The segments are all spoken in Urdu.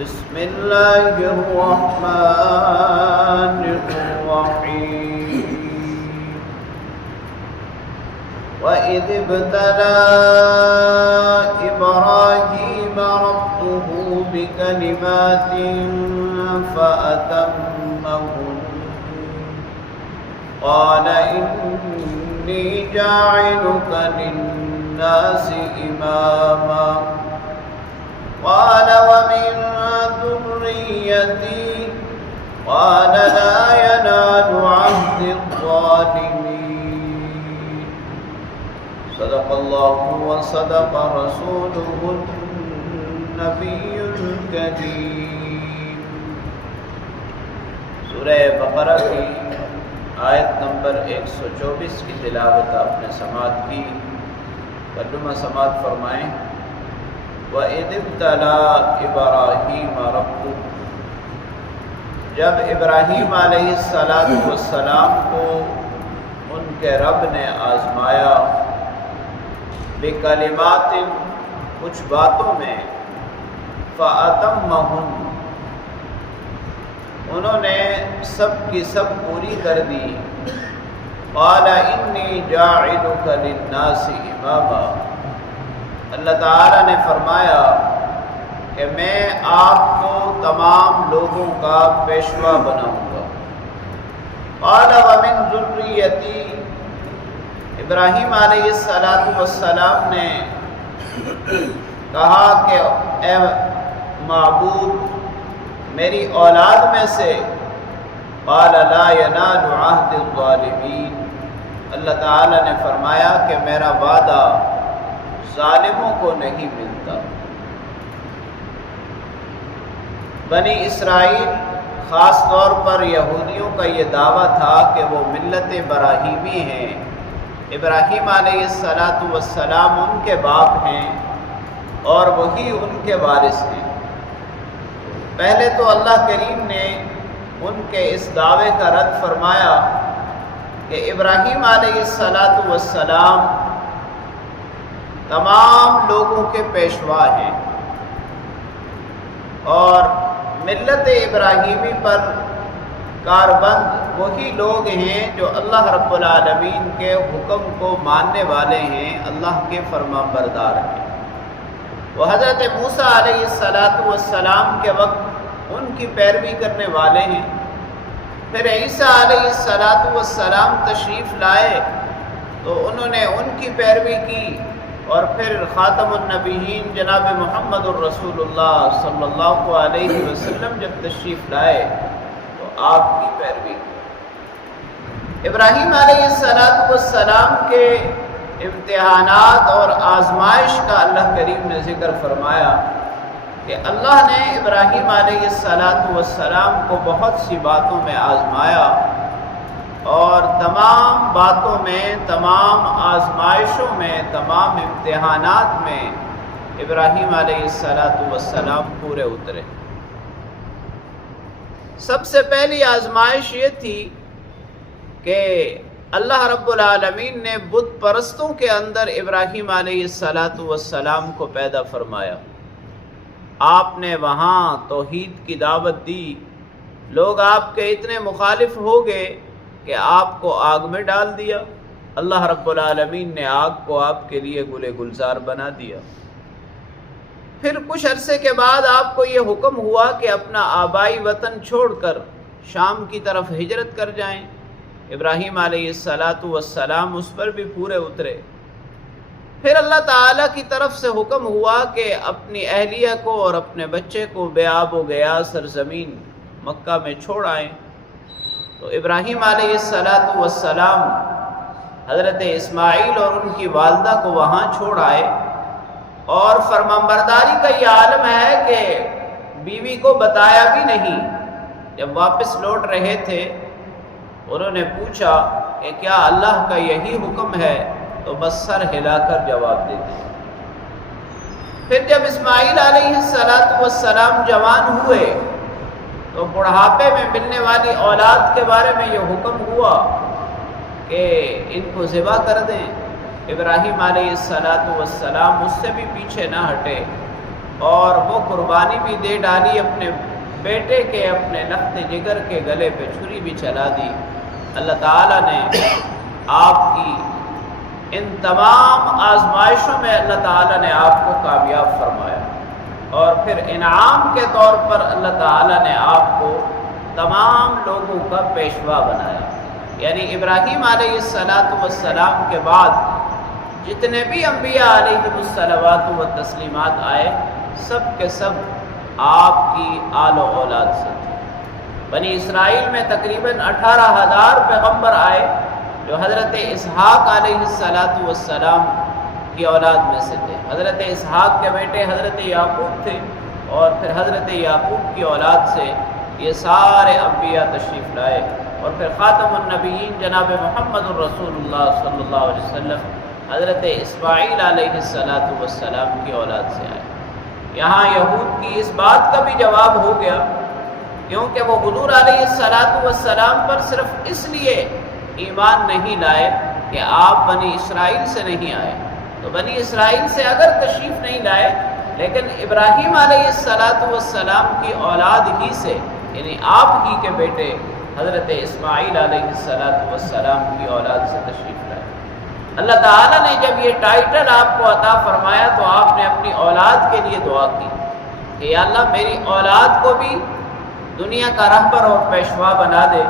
بسم الله الرحمن الرحيم وإذ ابتلى إبراهيم ربه بكلمات فأتمهن قال إني جاعلك للناس إماما قال ومن ذريتي قال لا ينال عهد الظالمين صدق الله وصدق رسوله النبي الكريم۔ سورہ بقرہ کی آیت نمبر 124 کی تلاوت آپ نے سماعت کی، ترجمہ سماعت فرمائیں۔ وَإِذِ ابْتَلَىٰ إِبْرَاهِيمَ رَبُّهُ، جب ابراہیم علیہ السلام کو ان کے رب نے آزمایا، بِكَلِمَاتٍ کچھ باتوں میں، فَأَتَمَّهُنَّ انہوں نے سب کی سب پوری کر دی۔ قَالَ إِنِّي جَاعِلُكَ لِلنَّاسِ إِمَامًا، اللہ تعالیٰ نے فرمایا کہ میں آپ کو تمام لوگوں کا پیشوا بناؤں گا۔ قال ومن ذریتی، ابراہیم علیہ السلام نے کہا کہ اے معبود میری اولاد میں سے، قال لا ینال عہد الظالمین، اللہ تعالیٰ نے فرمایا کہ میرا وعدہ ظالموں کو نہیں ملتا۔ بنی اسرائیل خاص طور پر یہودیوں کا یہ دعویٰ تھا کہ وہ ملت ابراہیمی ہیں، ابراہیم علیہ السلام ان کے باپ ہیں اور وہی ان کے وارث ہیں۔ پہلے تو اللہ کریم نے ان کے اس دعوے کا رد فرمایا کہ ابراہیم علیہ السلام تمام لوگوں کے پیشوا ہیں اور ملت ابراہیمی پر کاربند وہی لوگ ہیں جو اللہ رب العالمین کے حکم کو ماننے والے ہیں، اللہ کے فرما بردار ہیں۔ وہ حضرت موسیٰ علیہ السلام کے وقت ان کی پیروی کرنے والے ہیں۔ پھر عیسیٰ علیہ السلام تشریف لائے تو انہوں نے ان کی پیروی کی، اور پھر خاتم النبیین جناب محمد الرسول اللہ صلی اللہ علیہ وسلم جب تشریف لائے تو آپ کی پیروی کی۔ ابراہیم علیہ السلام کے امتحانات اور آزمائش کا اللہ کریم نے ذکر فرمایا کہ اللہ نے ابراہیم علیہ السلام کو بہت سی باتوں میں آزمایا، اور تمام باتوں میں، تمام آزمائشوں میں، تمام امتحانات میں ابراہیم علیہ السلام پورے اترے۔ سب سے پہلی آزمائش یہ تھی کہ اللہ رب العالمین نے بت پرستوں کے اندر ابراہیم علیہ السلام کو پیدا فرمایا۔ آپ نے وہاں توحید کی دعوت دی، لوگ آپ کے اتنے مخالف ہو گئے کہ آپ کو آگ میں ڈال دیا۔ اللہ رب العالمین نے آگ کو آپ کے لیے گل گلزار بنا دیا۔ پھر کچھ عرصے کے بعد آپ کو یہ حکم ہوا کہ اپنا آبائی وطن چھوڑ کر شام کی طرف ہجرت کر جائیں۔ ابراہیم علیہ السلام اس پر بھی پورے اترے۔ پھر اللہ تعالیٰ کی طرف سے حکم ہوا کہ اپنی اہلیہ کو اور اپنے بچے کو بے آب و گیا سرزمین مکہ میں چھوڑ آئیں۔ تو ابراہیم علیہ السلام حضرت اسماعیل اور ان کی والدہ کو وہاں چھوڑ آئے، اور فرمانبرداری کا یہ عالم ہے کہ بیوی کو بتایا بھی نہیں۔ جب واپس لوٹ رہے تھے انہوں نے پوچھا کہ کیا اللہ کا یہی حکم ہے، تو بس سر ہلا کر جواب دے دیا۔ پھر جب اسماعیل علیہ السلام جوان ہوئے تو بڑھاپے میں ملنے والی اولاد کے بارے میں یہ حکم ہوا کہ ان کو ذبح کر دیں۔ ابراہیم علیہ السلام اس سے بھی پیچھے نہ ہٹے، اور وہ قربانی بھی دے ڈالی اپنے بیٹے کے، اپنے لخت جگر کے گلے پہ چھری بھی چلا دی۔ اللہ تعالیٰ نے آپ کی ان تمام آزمائشوں میں اللہ تعالیٰ نے آپ کو کامیاب فرمایا، اور پھر انعام کے طور پر اللہ تعالیٰ نے آپ کو تمام لوگوں کا پیشوا بنایا۔ یعنی ابراہیم علیہ السلام کے بعد جتنے بھی انبیاء علیہ الصلوات و تسلیمات آئے، سب کے سب آپ کی آل و اولاد سے تھے۔ بنی اسرائیل میں تقریباً 18,000 پیغمبر آئے جو حضرت اسحاق علیہ السلام کی اولاد میں سے تھے۔ حضرت اسحاق کے بیٹے حضرت یعقوب تھے، اور پھر حضرت یعقوب کی اولاد سے یہ سارے انبیاء تشریف لائے، اور پھر خاتم النبیین جناب محمد الرسول اللہ صلی اللہ علیہ وسلم حضرت اسماعیل علیہ السلام کی اولاد سے آئے۔ یہاں یہود کی اس بات کا بھی جواب ہو گیا، کیونکہ وہ حضور علیہ السلام پر صرف اس لیے ایمان نہیں لائے کہ آپ بنی اسرائیل سے نہیں آئے، تو بنی اسرائیل سے اگر تشریف نہیں لائے، لیکن ابراہیم علیہ السلام کی اولاد ہی سے، یعنی آپ ہی کے بیٹے حضرت اسماعیل علیہ السلام کی اولاد سے تشریف لائے۔ اللہ تعالیٰ نے جب یہ ٹائٹل آپ کو عطا فرمایا تو آپ نے اپنی اولاد کے لیے دعا کی کہ یا اللہ میری اولاد کو بھی دنیا کا رہبر اور پیشوا بنا دے۔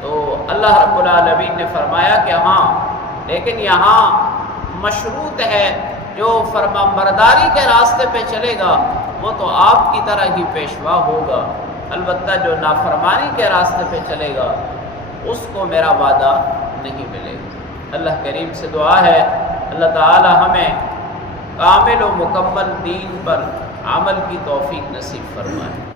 تو اللہ رب العالمین نے فرمایا کہ ہاں، لیکن یہاں مشروط ہے جو فرمانبرداری کے راستے پہ چلے گا وہ تو آپ کی طرح ہی پیشوا ہوگا، البتہ جو نافرمانی کے راستے پہ چلے گا اس کو میرا وعدہ نہیں ملے گا۔ اللہ کریم سے دعا ہے اللہ تعالی ہمیں کامل و مکمل دین پر عمل کی توفیق نصیب فرمائے۔